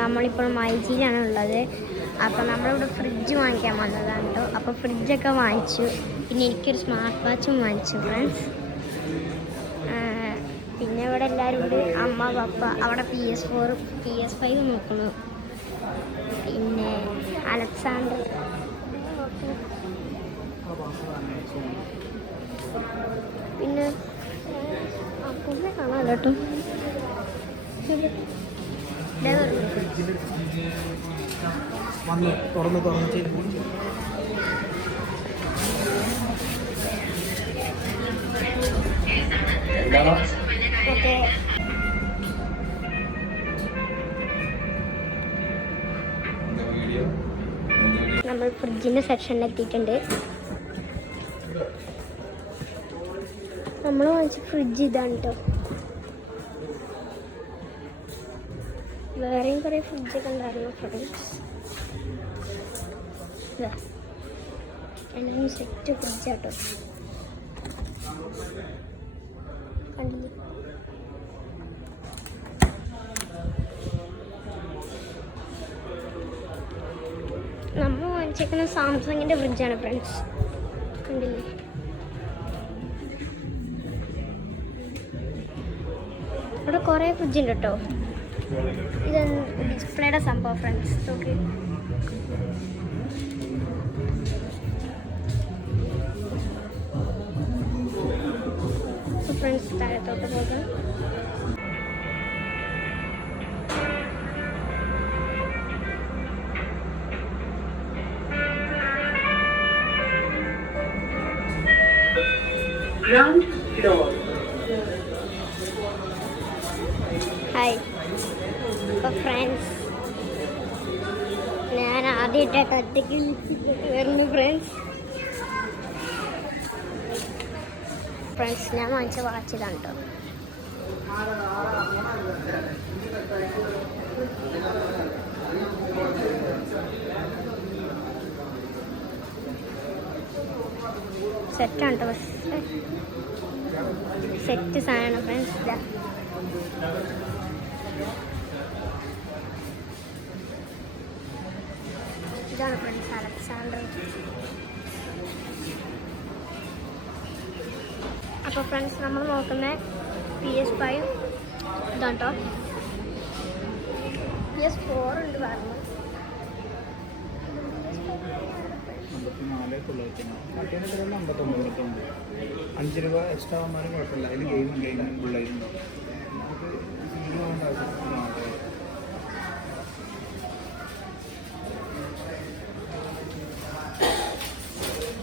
നമ്മളിപ്പോൾ മൈജിയിലാണ് ഉള്ളത്. അപ്പോൾ നമ്മളിവിടെ ഫ്രിഡ്ജ് വാങ്ങിക്കാൻ വന്നതാണ് കേട്ടോ. അപ്പോൾ ഫ്രിഡ്ജൊക്കെ വാങ്ങിച്ചു. പിന്നെ എനിക്കൊരു സ്മാർട്ട് വാച്ചും വാങ്ങിച്ചു ഫ്രണ്ട്സ്. പിന്നെ ഇവിടെ എല്ലാവരും ഉണ്ട്. അമ്മ പപ്പ അവിടെ PS4 PS5 നോക്കുന്നു. പിന്നെ അലക്സാണ്ടർ പിന്നെ അപ്പൂനെ കാണാമല്ലോ കേട്ടോ. നമ്മൾ ഫ്രിഡ്ജിൻ്റെ സെക്ഷനിലെത്തിയിട്ടുണ്ട്. നമ്മൾ വാങ്ങിച്ച ഫ്രിഡ്ജ് ഇതാണ് കേട്ടോ. വേറെയും കുറേ ഫ്രിഡ്ജൊക്കെ ഉണ്ടായിരുന്നു ഫ്രണ്ട്സ്. രണ്ടും സെറ്റ് ഫ്രിഡ്ജാട്ടോ. കണ്ടില്ലേ? നമ്മൾ വാങ്ങിച്ചേക്കുന്ന സാംസങ്ങിൻ്റെ ഫ്രിഡ്ജാണ് ഫ്രണ്ട്സ്. കണ്ടില്ലേ? ഇവിടെ കുറേ ഫ്രിഡ്ജ് ഉണ്ട് കേട്ടോ. ഇത് ഡിസ്പ്ലേയുടെ സംഭവം ഫ്രണ്ട്സ്. ഓക്കെ, ഫ്രണ്ട്സ് താഴത്തോട്ട് പോകാം. Ground floor. ഹായ്. അപ്പോൾ ഫ്രണ്ട്സ്, ഞാൻ ആദ്യമായിട്ടാണ് ഒറ്റയ്ക്ക് വരുന്നു ഫ്രണ്ട്സ്. ഞാൻ വാങ്ങിച്ച വാച്ച് ഇതാണ് കേട്ടോ. സെറ്റാണ് കേട്ടോ. സെറ്റ് സാധനമാണ് ഫ്രണ്ട്സ്. ഇതാണ് ഫ്രണ്ട്സ് അലക്സാണ്ടർ. അപ്പോൾ ഫ്രണ്ട്സ്, നമ്മൾ നോക്കുന്ന PS5 ഇതാണ് കേട്ടോ. PS4 ഉണ്ട് പറഞ്ഞു. 5 രൂപ എക്സ്ട്രാ വന്നാലും കുഴപ്പമില്ല. അതിൽ ഗെയിം പിള്ളേരുണ്ടോ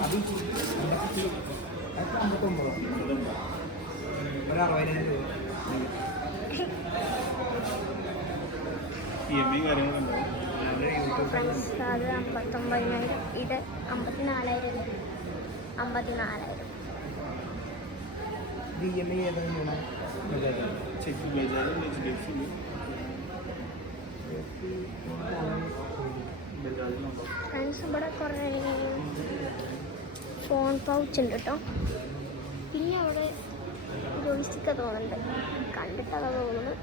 അത് 59 ഒരു 60,000 രൂപ EMI കാര്യങ്ങളുണ്ടാവും. ഫ്രണ്ട്സ് അത് 59,000, ഇത് 54,000. 54,000. EMI ഏതാണ്? ഫ്രണ്ട്സ്, ഇവിടെ കുറേ ഫോൺ പൗച്ച് ഉണ്ട് കേട്ടോ. പിന്നെ അവിടെ ജോയിസ്റ്റിക്ക് തോന്നുന്നുണ്ട്, കണ്ടിട്ടതാ തോന്നുന്നു.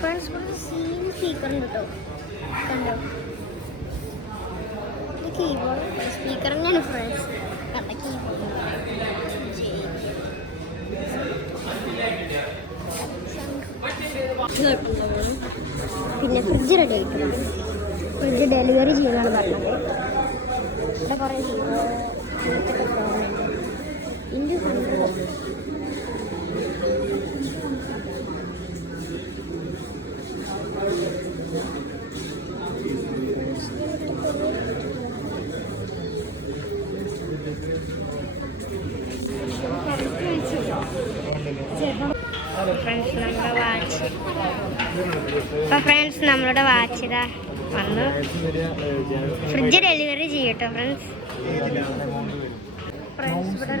ഫ്രണ്ട്സ്, ഇവിടെ സ്പീക്കർ ഉണ്ട് കേട്ടോ. കണ്ടോ? ഇത് കീബോർഡ് സ്പീക്കർ തന്നെയാണ് ഫ്രണ്ട്സ്. കണ്ട കീബോർഡ്. പിന്നെ ഫ്രിഡ്ജ് റെഡി ആയിട്ടുണ്ട്. ഫ്രിഡ്ജ് ഡെലിവറി ചെയ്യുന്നതാണ് പറഞ്ഞത്. ഇവിടെ കുറേ ഇന്ത്യ ഫ്രണ്ട്സ് നമ്മളുടെ വാച്ച് ഇതാ വന്നു. ഫ്രിഡ്ജ് ഡെലിവറി ചെയ്യട്ടോ ഫ്രണ്ട്സ്. ഇവിടെ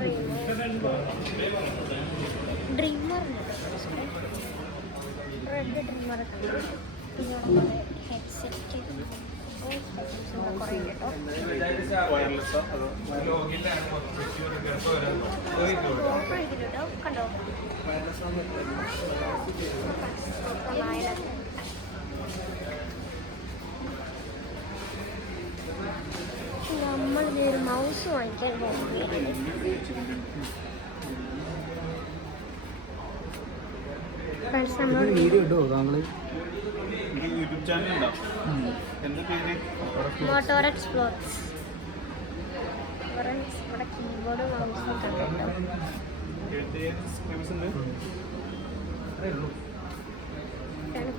ഡ്രീമർ റെഡ് ട്രിമ്മറൊക്കെ ഹെഡ്സെറ്റ് കുറേ കേട്ടോ. കണ്ടോ നമ്മൾ ഒരു മൗസ് വാങ്ങിക്കാൻ പോകുകയാണ്. ഫ്രണ്ട്സ് നമ്മൾ വീഡിയോ ഇട്ടോ താങ്കൾ യൂട്യൂബ് ചാനൽ ഉണ്ടോ? എന്താ പേര്? Motor explorers. ഇവിടെ കീബോർഡ് മൗസും ഒക്കെ ഉണ്ടോ. ഫേമസ് ഉണ്ട്.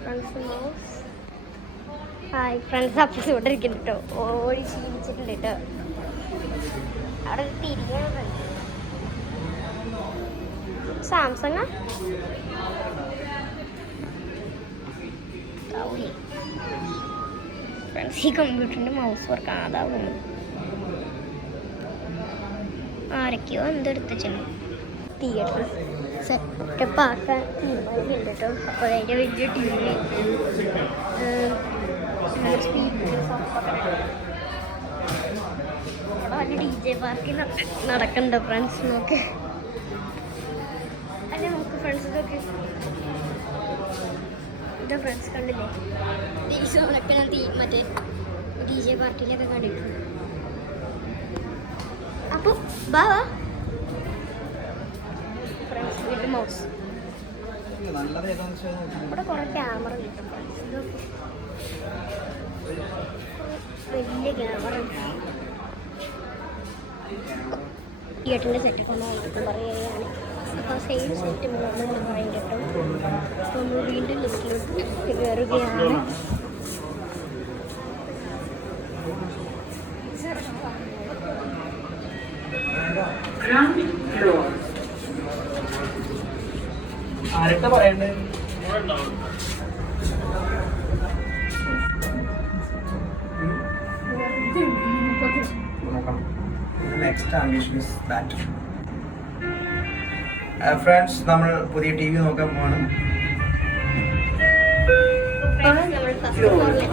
Friends mouse. Hi friends, Appoos ഇവിടെ ഇരിക്കുന്നു കേട്ടോ. ഓടി ക്ഷീണിച്ചിട്ടുണ്ട് കേട്ടോ. അവിടെ തിരികെ സാംസങ് ഫ്രണ്ട്സ്, ഈ കമ്പ്യൂട്ടറിൻ്റെ മൗസ് വർക്ക് അതാവും. ആരൊക്കെയോ എന്തെടുത്ത് ചെന്നു തിയേറ്റർ സെറ്റപ്പ് ആക്കാൻ തീരുമാനിക്കുന്നുണ്ട് കേട്ടോ. അപ്പോൾ അതിൻ്റെ വലിയ ടി വി സ്പീക്കേഴ്സ് അവിടെ വലിയ DJ പാർട്ടി നടക്കുന്നുണ്ട് ഫ്രണ്ട്സ്. നോക്ക് അല്ലേ, നമുക്ക് ഫ്രണ്ട്സ് ഇതൊക്കെ ഇതാ ഫ്രണ്ട്സ് കണ്ടില്ലേ. ദിവസങ്ങളൊക്കെ ഞാൻ മറ്റേ DJ പാർട്ടിയിലൊക്കെ കണ്ടിട്ടുണ്ട്. അപ്പോൾ ബാ ഫ്രണ്ട്സ്, വീട്ടിൽ മൗസ്. നല്ലത് ഏതാണെന്ന് വെച്ചാൽ ഇവിടെ കുറേ ക്യാമറ കിട്ടും ഫ്രണ്ട്സ്. ഇതൊക്കെ വലിയ ക്യാമറ തിയേറ്ററിൻ്റെ സെറ്റ് കൊണ്ടായിരിക്കും പറയുകയാണ്. അപ്പോൾ സെയിം സെറ്റ് മൂന്നെണ്ണം പറയും കിട്ടും. അപ്പോൾ നമ്മൾ വീണ്ടും ലിസ്റ്റിലോട്ട് കയറുകയാണ്. ആരൊക്കെ പറയണ്ടേ? Next ambition is that. Friends, നമ്മൾ പുതിയ ടി വി നോക്കാൻ പോവാണ്. നമ്മൾ ഫസ്റ്റ് ഫ്ലോറിലെത്തി.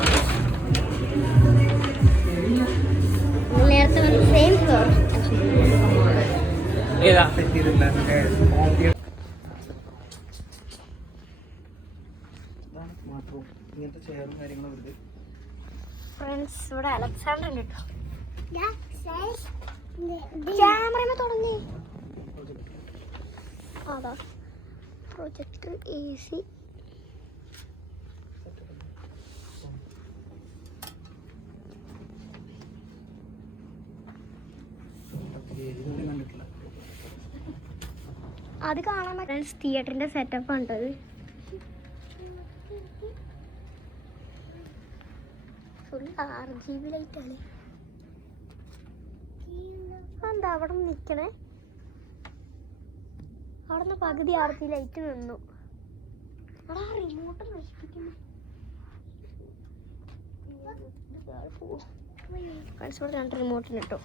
നേരത്തെ വന്ന സെയിം ഫ്ലോർ. സെറ്റ് ചെയ്തിട്ടില്ല. ഇങ്ങനത്തെ ചെയറും കാര്യങ്ങളും ഉണ്ട്. ഫ്രണ്ട്സ്, ഇവിടെ അലക്സാണ്ടർ ഉണ്ട് കേട്ടോ. ക്യാമറ തുടങ്ങി. അതാ പ്രൊജക്ടർ, AC. അത് കാണാൻ ഫ്രണ്ട്സ്, തിയേറ്ററിന്റെ സെറ്റപ്പ് ഉണ്ടത്. ഫുൾ RGB ലൈറ്റാണ്. എന്താ അവിടെ നിൽക്കണേ? അവിടെ നിന്ന് പകുതി RGB ലൈറ്റ് നിന്നു. അവിടെ റിമോട്ട് നശിപ്പിക്കുന്നു. ഫ്രണ്ട്സ്, ഇവിടെ 2 റിമോട്ടിന് കേട്ടോ.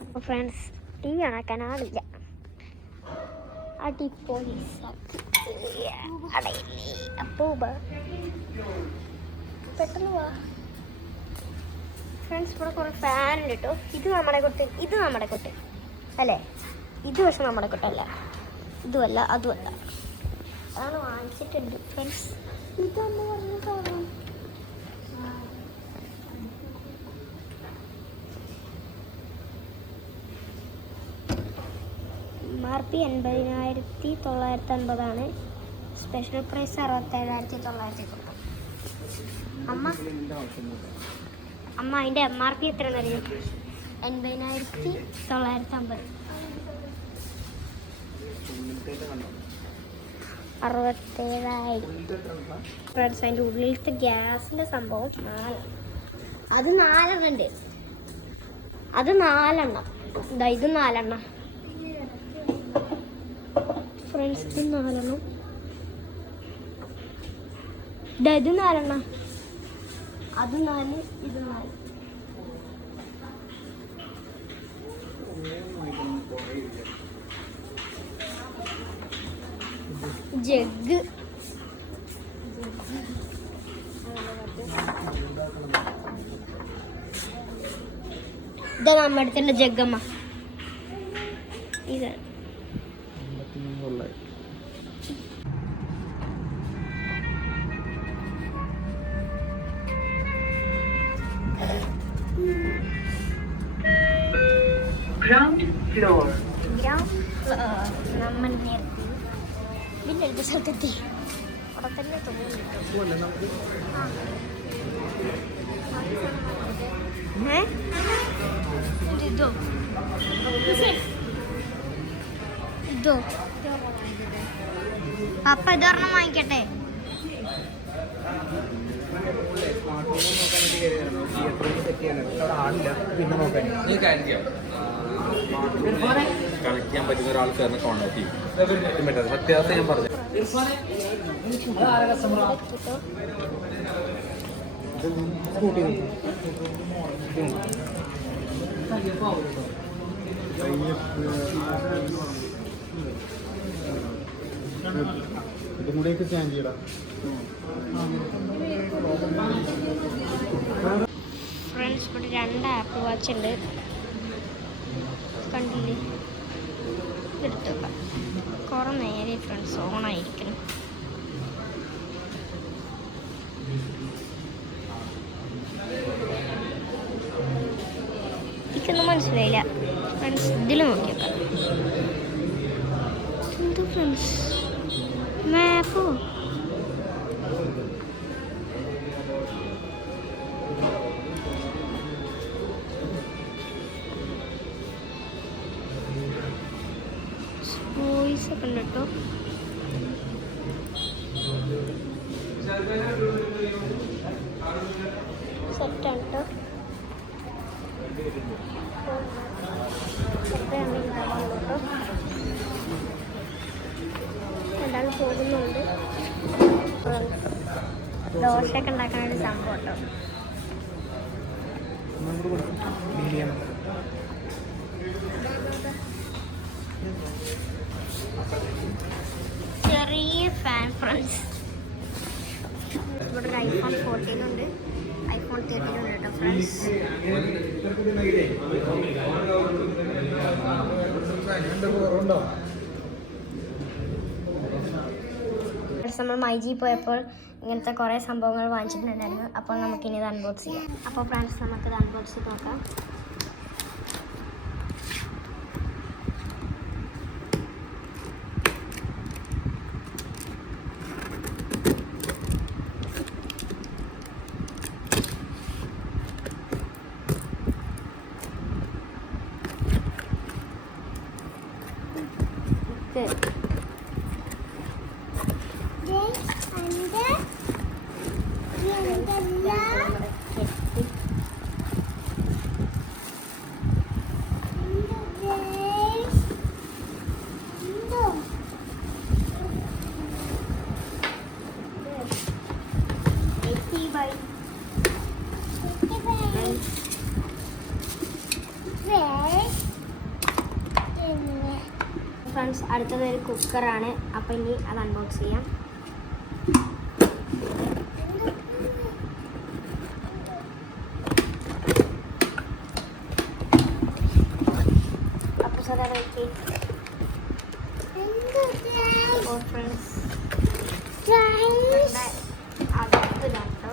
അപ്പോൾ ഫ്രണ്ട്സ്, TV കാണാൻ ആളില്ല. അടിപൊളി അപ്പോൾ പെട്ടെന്ന് പോവാ ഫ്രണ്ട്സ്. ഇവിടെ കുറേ ഫാൻ ഉണ്ട് കേട്ടോ. ഇത് നമ്മുടെ കൊട്ട് അല്ലേ? ഇത് പക്ഷെ നമ്മുടെ കൊട്ടല്ല. ഇതുമല്ല അതുമല്ല. അതാണ് വാങ്ങിച്ചിട്ടുണ്ട് ഫ്രണ്ട്സ്. ഇതമ്മ പറഞ്ഞ സാധനം. MRP 80,950 സ്പെഷ്യൽ പ്രൈസ് 67,900 കൊടുക്കും. അമ്മ അതിൻ്റെ MRP എത്രയെന്ന് അറിയും? 80,950. 67,000 ഫ്രണ്ട്സ്. അതിൻ്റെ ഉള്ളിലത്തെ ഗ്യാസിൻ്റെ സംഭവം 4. അത് 4 ഉണ്ട്. അത് 4 ഇതാ, ഇത് 4 ഫ്രണ്ട്സ്. ഇത് 4 ഇതാ, ഇത് 4 അത് 4, ഇത് 4. ജഗ്. ഇതാ നമ്മുടെ അടുത്തുള്ള ജഗ്ഗമ്മ. ഇത് Ground floor. നമ്മൾ നേരത്തെ പിന്നെ അടുത്ത സ്ഥലത്തെത്തി. അവിടെ തന്നെ തോന്നുന്നു. ഇതോ ഇതോ പപ്പ ഇതൊരെണ്ണം വാങ്ങിക്കട്ടെ. കണക്ട് ചെയ്യാൻ പറ്റുന്ന ഒരാൾ ചേർന്ന് കോൺടാക്ട് ചെയ്യും. സത്യാവസ്ഥ ഞാൻ പറഞ്ഞു. ഇതും കൂടെയൊക്കെ സ്കാൻ ചെയ്യടാ. ഫ്രണ്ട്സ് ഇവിടെ 2 ആപ്പിൾ വാച്ച് ഉണ്ട്. കണ്ടില്ലേ? എടുത്തു കുറെ നേരെ ഫ്രണ്ട്സ് ഓണായിരിക്കണം. എനിക്കൊന്നും മനസ്സിലായില്ല ഫ്രണ്ട്സ്. ഇതിൽ നോക്കിയേക്കാം. എന്ത് ഫ്രണ്ട്സ് മാപ്പോ? വോയിസ് ഒക്കെ ഉണ്ട് കേട്ടോ. സെറ്റാണ് കേട്ടോ. രണ്ടാൾ പോകുന്നുണ്ട്. ദോശയൊക്കെ ഉണ്ടാക്കുന്ന ഒരു സംഭവം കേട്ടോ. ചെറിയ ഫാൻ ഫ്രണ്ട്സ്. ഇവിടെ ഒരു iPhone 14 ഉണ്ട്, iPhone 13 ഉണ്ട് കേട്ടോ ഫ്രണ്ട്സ്. നമ്മൾ മൈജി പോയപ്പോൾ ഇങ്ങനത്തെ കുറേ സംഭവങ്ങൾ വാങ്ങിച്ചിട്ടുണ്ടായിരുന്നു. അപ്പോൾ നമുക്കിനി ഇത് അൺബോക്സ് ചെയ്യാം. അപ്പോൾ ഫ്രണ്ട്സ് നമുക്കിത് അൺബോക്സ് ചെയ്ത് നോക്കാം. ഫ്രണ്ട്സ് അടുത്തത് ഒരു കുക്കറാണ്. അപ്പം ഇനി അത് അൺബോക്സ് ചെയ്യാം. അപ്പോൾ സാധാ നോക്കി ഫ്രണ്ട്സ് അകത്തിലാട്ടോ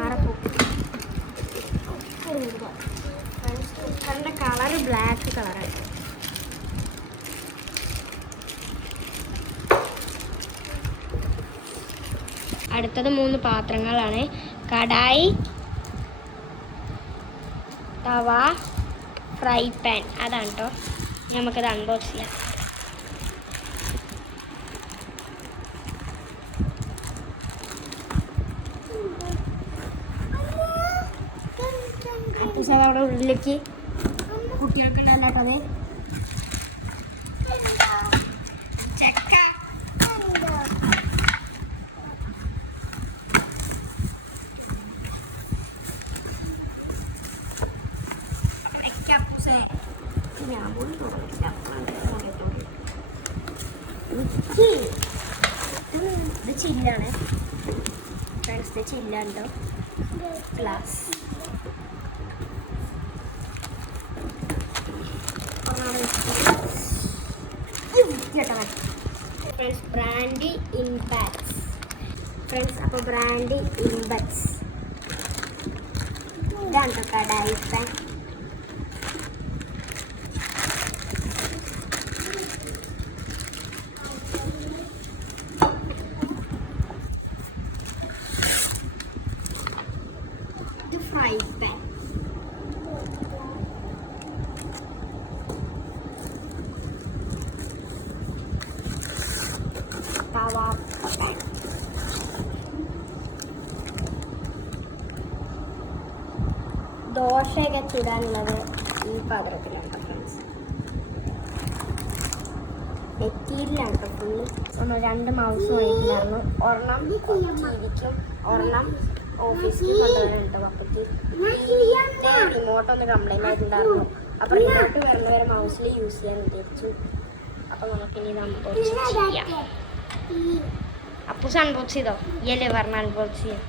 മറപ്പൂ. കുക്കറിൻ്റെ കളർ ബ്ലാക്ക് കളറാണ്. അടുത്തത് 3 പാത്രങ്ങളാണ്. കടായി, തവ, ഫ്രൈ പാൻ. അതാണ് കേട്ടോ. നമുക്കത് അൺബോക്സ് ചെയ്യാം. അവിടെ ഉള്ളിലേക്ക് കുട്ടികൾക്ക് ഉണ്ടാകാത്തത് ചക്ക. ഞാൻ പോലും തോന്നില്ല. ഇത് ചില്ലാണ് ഫ്രണ്ട്സ്, ഇത് ചില്ലുണ്ടോ glass. Friends brandy impacts. Friends അപ്പോൾ ബ്രാൻഡി ഇംപാക്ട്സ് ഇതാണ് കടായി പാൻ. ഇത് ഫ്രൈ പാൻ. തവ പാൻ. ദോശയൊക്കെ ചുടാനുള്ളത് ഈ പാത്രത്തിലാണ് ഫ്രണ്ട്സ്. മെറ്റീരിയലാണ് കേട്ടോ ഫുള്ള്. നമ്മൾ 2 മൗസ് വാങ്ങിയിട്ടുണ്ടായിരുന്നു. ഒരെണ്ണം ടിവിക്കും ഒരെണ്ണം ഓഫീസിൽ കൊണ്ടുവരുന്നുണ്ട്. പപ്പയ്ക്ക് റിമോട്ടൊന്ന് കംപ്ലൈൻ്റ് ആയിട്ടുണ്ടായിരുന്നു. അപ്പോൾ റിമോട്ട് വരുന്നവരെ മൗസിൽ യൂസ് ചെയ്യാൻ വിചാരിച്ചു. അപ്പോൾ നമുക്കിനി അൺബോക്സ് ചെയ്യാം. അപ്പൂസ് അൺബോക്സ് ചെയ്തോ? ഇയല്ലേ പറഞ്ഞ അൺബോക്സ് ചെയ്യാം.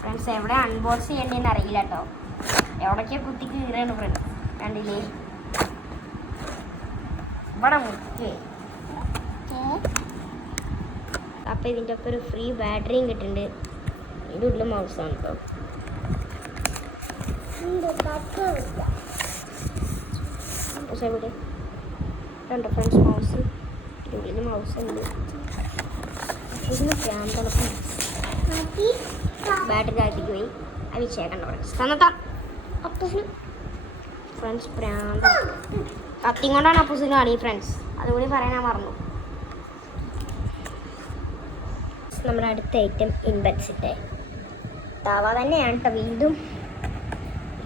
ഫ്രണ്ട്സ് എവിടെ അൺബോക്സ് ചെയ്യേണ്ടതെന്ന് അറിയില്ല കേട്ടോ. എവിടേക്കാ കുത്തി കീറാണ് ഫ്രണ്ട്സ്. കണ്ടില്ലേ ഇവിടെ മുക്കേ. അപ്പോൾ ഇതിൻ്റെ ഒക്കെ ഒരു ഫ്രീ ബാറ്ററിയും കിട്ടുന്നുണ്ട്. ഇതിൻ്റെ ഉള്ളിൽ മൗസാണ് കേട്ടോ. മൗസ് എവിടെ കണ്ടോ ഫ്രണ്ട്സ്? മൗസ് ഇതിൻ്റെ ഉള്ളിൽ മൗസ് ഉണ്ട്. ഇതിന് ക്യാമ്പ് ബാറ്ററി താഴ്ത്തിക്ക് പോയി അവിച്ചേക്കണ്ട ഫ്രണ്ട്സ്. തന്നത്താ അപ്പൂസിന് ഫ്രണ്ട്സ് പ്രാന്ത കത്തി കൊണ്ടാണ് അപ്പൂസിന് കാണി ഫ്രണ്ട്സ്. അതുകൂടി പറയാൻ മറന്നു. നമ്മുടെ അടുത്ത ഐറ്റം ഇൻബെറ്റ്സിൻ്റെ തവ തന്നെയാണ് കേട്ടോ. വീണ്ടും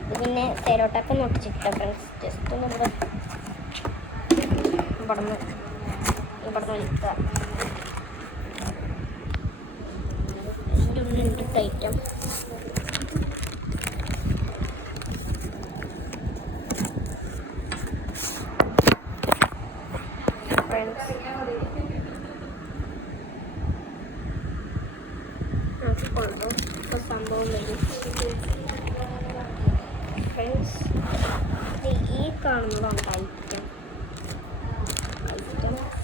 ഇത് പിന്നെ തെരോട്ടൊക്കെ നോക്കിച്ചിട്ടോ ഫ്രണ്ട്സ്. ജസ്റ്റ് ഒന്ന് ഇവിടുന്ന് വലിക്കുക. ഇതിൻ്റെ ഉള്ളിൽ ഐറ്റം ഫ്രണ്ട്സ് ഇപ്പോൾ സംഭവം വരും ഫ്രണ്ട്സ്. ഈ കാണുന്നതാണ് ഐറ്റം.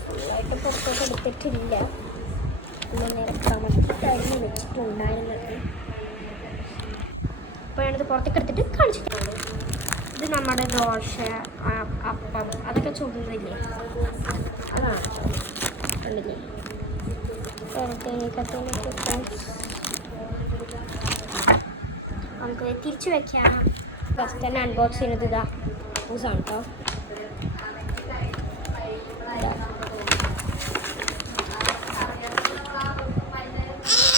ഫുള്ളായിട്ട് പുറത്തോട്ട് എടുത്തിട്ടില്ല. പിന്നെ നേരെ കമഴ്ത്തിട്ടായിരുന്നു വെച്ചിട്ടുണ്ടായിരുന്നത്. അപ്പോൾ ഞാനിത് പുറത്തേക്ക് എടുത്തിട്ട് കാണിച്ചിട്ടുണ്ട്. ഇത് നമ്മുടെ ദോശ, അപ്പം അതൊക്കെ ചുടുന്നില്ലേ അതാണ് കണ്ടില്ലേ. നമുക്ക് തിരിച്ചു വെക്കാം. ഫസ്റ്റ് തന്നെ അൺബോക്സ് ചെയ്യുന്നത് ഇതാ പൂസാണ് കേട്ടോ.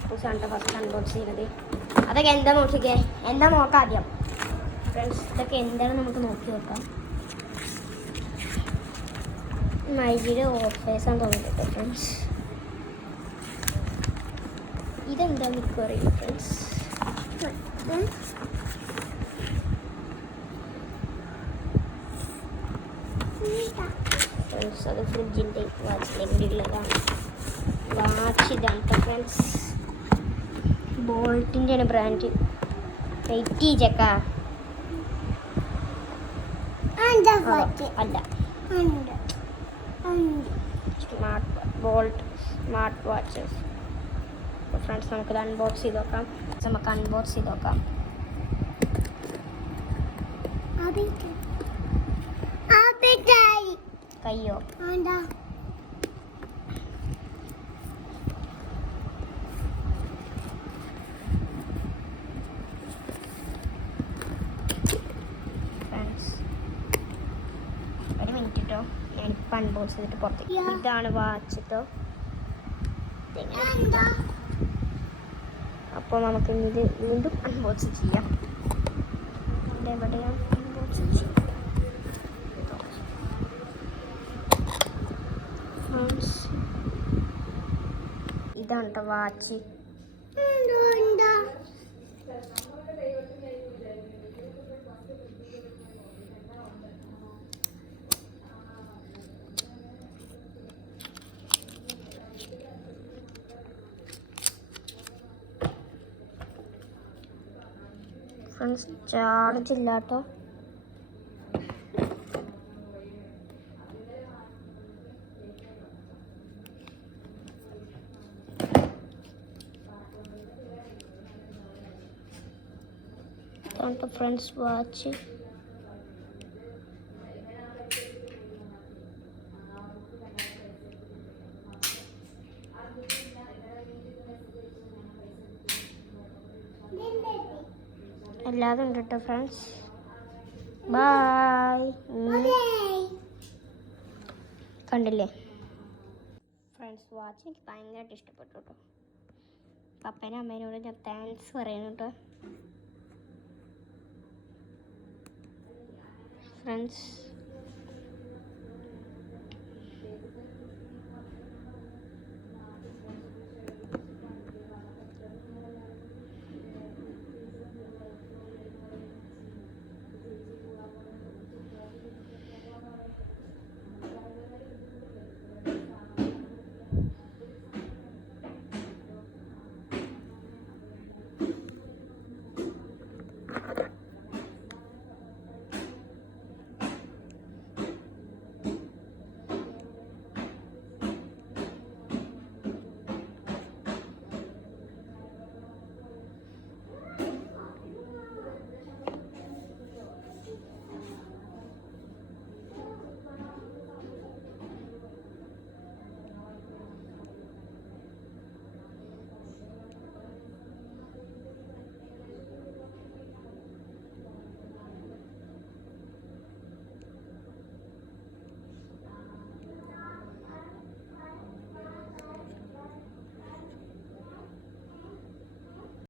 പൂസാണ് കേട്ടോ ഫസ്റ്റ് അൺബോക്സ് ചെയ്യുന്നത്. അതൊക്കെ എന്താ നോക്കിക്കേ, എന്താ നോക്കാം ആദ്യം ഫ്രണ്ട്സ്. ഇതൊക്കെ എന്താണെന്ന് നമുക്ക് നോക്കി നോക്കാം. മൈജിയുടെ ഓഫേഴ്സാന്ന് തോന്നിട്ടോ ഫ്രണ്ട്സ്. ഇതെന്താ മിക്ക അറിയില്ല ഫ്രണ്ട്സ്. ഫ്രണ്ട്സ് അത് ഫ്രിഡ്ജിൻ്റെ വാച്ചിൻ്റെ ഉള്ളതാണ്. വാച്ച് ഇതാണ് കേട്ടോ ഫ്രണ്ട്സ്. ബോൾട്ടിൻ്റെ ബ്രാൻഡ്. വെയിറ്റ് ചക്ക അല്ല സ്മാർട്ട് വാച്ചസ്. അപ്പോൾ ഫ്രണ്ട്സ് നമുക്കിത് അൺബോക്സ് ചെയ്ത് നോക്കാം. കയ്യോ ഫ്രണ്ട്സ് ഒരു മിനിറ്റ് കേട്ടോ. ഞാനിപ്പോൾ അൺബോക്സ് ചെയ്തിട്ട് പുറത്തേക്ക്. ഇതാണ് വാച്ച് കേട്ടോ. അപ്പോൾ നമുക്ക് ഇത് വീണ്ടും അൺബോക്സ് ചെയ്യാം. എവിടെയാണ് അൺബോക്സ് ചെയ്യാം ഫ്രണ്ട്സ്. ഇതാണ് കേട്ടോ വാച്ച്. ഫ്രണ്ട്സ് ചാർജ് ഇല്ല കേട്ടോ. ഫ്രണ്ട്സ് വാച്ച് എല്ലാതും ഉണ്ട് കേട്ടോ ഫ്രണ്ട്സ്. ബായ്. കണ്ടില്ലേ ഫ്രണ്ട്സ്, വാച്ച് എനിക്ക് ഭയങ്കരമായിട്ട് ഇഷ്ടപ്പെട്ടു കേട്ടോ. പപ്പേനും അമ്മേനോട് ഞാൻ താങ്ക്സ് പറയുന്നു കേട്ടോ ഫ്രണ്ട്സ്.